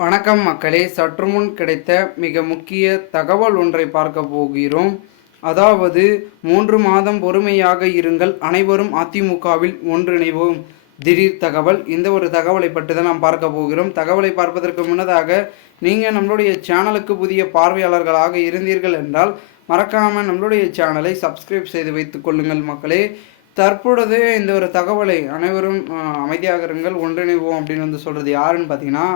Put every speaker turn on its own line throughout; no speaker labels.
வணக்கம் மக்களே. சற்று முன் கிடைத்த மிக முக்கிய தகவல் ஒன்றை பார்க்க போகிறோம். அதாவது மூன்று மாதம் பொறுமையாக இருங்கள். அனைவரும் அதிமுகவில் ஒன்றிணைவோம். திடீர் தகவல். இந்த ஒரு தகவலை பற்றி தான் நாம் பார்க்க போகிறோம். தகவலை பார்ப்பதற்கு முன்னதாக நீங்கள் நம்மளுடைய சேனலுக்கு புதிய பார்வையாளர்களாக இருந்தீர்கள் என்றால் மறக்காமல் நம்மளுடைய சேனலை சப்ஸ்கிரைப் செய்து வைத்துக் கொள்ளுங்கள் மக்களே. தற்பொழுது இந்த ஒரு தகவலை அனைவரும் அமைதியாக இருங்கள் ஒன்றிணைவோம் அப்படின்னு வந்து சொல்கிறது யாருன்னு பார்த்தீங்கன்னா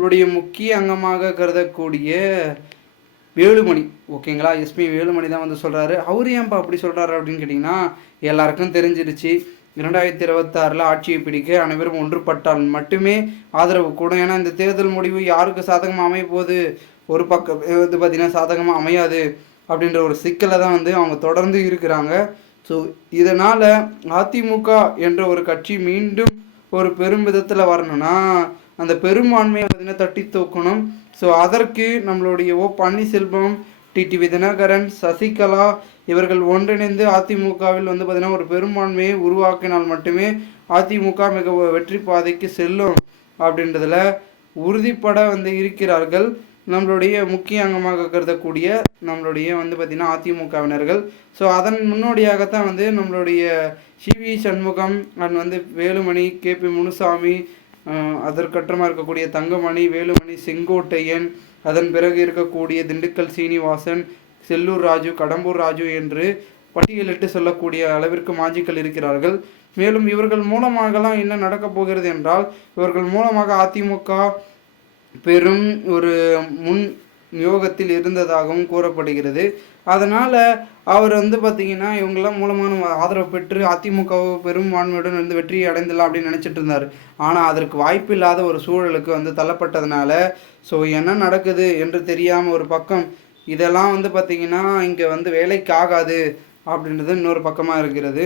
இவருடைய முக்கிய அங்கமாக கருதக்கூடிய வேலுமணி. ஓகேங்களா? எஸ்பி வேலுமணி தான் வந்து சொல்கிறாரு அவர் ஏன்பா அப்படி சொல்கிறாரு அப்படின்னு கேட்டிங்கன்னா எல்லாருக்கும் தெரிஞ்சிருச்சு. இரண்டாயிரத்தி இருபத்தாறில் ஆட்சியை பிடிக்க அனைவரும் ஒன்றுபட்டால் மட்டுமே ஆதரவு கூட ஏன்னா இந்த தேர்தல் முடிவு யாருக்கு சாதகமாக அமைய போகுது ஒரு பக்கம் வந்து பார்த்திங்கன்னா சாதகமாக அமையாது அப்படின்ற ஒரு சிக்கலை தான் வந்து அவங்க தொடர்ந்து இருக்கிறாங்க. ஸோ இதனால் அதிமுக என்ற ஒரு கட்சி மீண்டும் ஒரு பெரும் விதத்தில் வரணும்னா அந்த பெரும்பான்மையை பார்த்தீங்கன்னா தட்டி தூக்கணும்? ஸோ அதற்கு நம்மளுடைய ஓ பன்னீர்செல்வம் டிடிவி தினகரன் சசிகலா இவர்கள் ஒன்றிணைந்து அதிமுகவில் வந்து பார்த்திங்கன்னா ஒரு பெரும்பான்மையை உருவாக்கினால் மட்டுமே அதிமுக மிக வெற்றி பாதைக்கு செல்லும் அப்படின்றதுல உறுதிப்பட வந்து இருக்கிறார்கள். நம்மளுடைய முக்கிய அங்கமாக கருதக்கூடிய நம்மளுடைய வந்து பார்த்திங்கன்னா அதிமுகவினர்கள். ஸோ அதன் முன்னோடியாகத்தான் வந்து நம்மளுடைய சிவி சண்முகம் அண்ட் வந்து வேலுமணி கேபி முனுசாமி அதற்கற்றமாக இருக்கக்கூடிய தங்கமணி வேலுமணி செங்கோட்டையன் அதன் பிறகு இருக்கக்கூடிய திண்டுக்கல் சீனிவாசன் செல்லூர் ராஜு கடம்பூர் ராஜு என்று பட்டியலிட்டு சொல்லக்கூடிய அளவிற்கு மாஜிக்கள் இருக்கிறார்கள். மேலும் இவர்கள் மூலமாகலாம் என்ன நடக்கப் போகிறது என்றால் இவர்கள் மூலமாக அதிமுக பெரும் ஒரு முன் யோகத்தில் இருந்ததாகவும் கூறப்படுகிறது. அதனால் அவர் வந்து பார்த்திங்கன்னா இவங்கெல்லாம் மூலமான ஆதரவு பெற்று அதிமுக பெரும்பான்மையுடன் வந்து வெற்றி அடைந்தலாம் அப்படின்னு நினச்சிட்டு இருந்தார் ஆனால் அதற்கு வாய்ப்பு இல்லாத ஒரு சூழலுக்கு வந்து தள்ளப்பட்டதுனால ஸோ என்ன நடக்குது? என்று தெரியாமல் ஒரு பக்கம் இதெல்லாம் வந்து பார்த்திங்கன்னா இங்கே வந்து வேலைக்கு ஆகாது அப்படின்றது இன்னொரு பக்கமாக இருக்கிறது.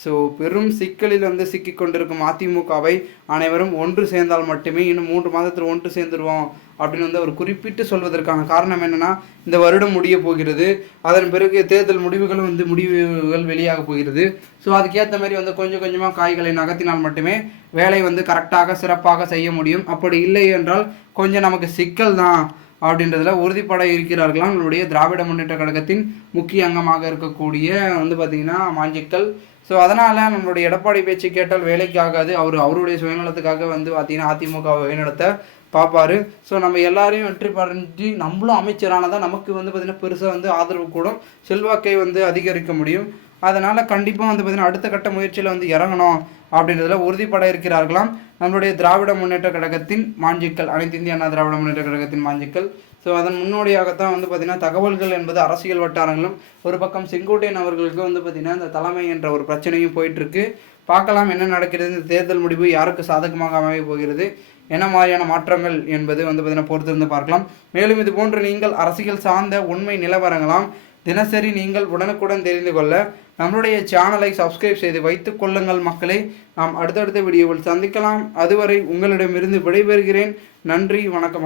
ஸோ பெரும் சிக்கலில் வந்து சிக்கி கொண்டிருக்கும் அதிமுகவை அனைவரும் ஒன்று சேர்ந்தால் மட்டுமே இன்னும் மூன்று மாதத்தில் ஒன்று சேர்ந்துருவோம். அப்படின்னு வந்து அவர் குறிப்பிட்டு சொல்வதற்கான காரணம் என்னென்னா இந்த வருடம் முடிய போகிறது. அதன் பிறகு தேர்தல் முடிவுகளும் வந்து முடிவுகள் வெளியாக போகிறது. ஸோ அதுக்கேற்ற மாதிரி வந்து கொஞ்சம் கொஞ்சமாக காய்களை நகர்த்தினால் மட்டுமே வேலை வந்து கரெக்டாக சிறப்பாக செய்ய முடியும். அப்படி இல்லை என்றால் கொஞ்சம் நமக்கு சிக்கல் தான் அப்படின்றதுல உறுதிப்பட இருக்கிறார்களாம். நம்மளுடைய திராவிட முன்னேற்ற கழகத்தின் முக்கிய அங்கமாக இருக்கக்கூடிய வந்து பார்த்திங்கன்னா மாஞ்சிக்கல் ஸோ அதனால் நம்மளுடைய எடப்பாடி பேச்சு கேட்டால் வேலைக்கு ஆகாது அவர் அவருடைய சுயநலத்துக்காக வந்து பார்த்திங்கன்னா அதிமுகவை வழிநடத்த பார்ப்பாரு ஸோ நம்ம எல்லாரையும் வெற்றி படைஞ்சு நம்மளும் அமைச்சரானதான் நமக்கு வந்து பார்த்திங்கன்னா பெருசாக வந்து ஆதரவு கூடும். செல்வாக்கை வந்து அதிகரிக்க முடியும். அதனால் கண்டிப்பாக வந்து பார்த்திங்கன்னா அடுத்த கட்ட முயற்சியில் வந்து இறங்கணும் அப்படின்றதுல உறுதிப்பட இருக்கிறார்களாம். நம்மளுடைய திராவிட முன்னேற்ற கழகத்தின் மாஞ்சிக்கல் அனைத்து இந்திய அண்ணா திராவிட முன்னேற்ற கழகத்தின் மாஞ்சிக்கல். ஸோ அதன் முன்னோடியாகத்தான் வந்து பார்த்திங்கன்னா தகவல்கள் என்பது அரசியல் வட்டாரங்களும் ஒரு பக்கம் செங்கோட்டையன் அவர்களுக்கு வந்து பார்த்திங்கன்னா இந்த தலைமை என்ற ஒரு பிரச்சனையும் போயிட்டுருக்கு பார்க்கலாம் என்ன நடக்கிறது. இந்த தேர்தல் முடிவு யாருக்கு சாதகமாக அமைய போகிறது? என்ன மாதிரியான மாற்றங்கள் என்பது வந்து பார்த்திங்கன்னா பொறுத்திருந்து பார்க்கலாம். மேலும் இது போன்று நீங்கள் அரசியல் சார்ந்த உண்மை நிலவரங்களாம் தினசரி நீங்கள் உடனுக்குடன் தெரிந்து கொள்ள நம்மளுடைய சேனலை சப்ஸ்கிரைப் செய்து வைத்துக் கொள்ளுங்கள் மக்களை. நாம் அடுத்தடுத்த வீடியோவில் சந்திக்கலாம். அதுவரை உங்களிடமிருந்து விடைபெறுகிறேன். நன்றி வணக்கம்.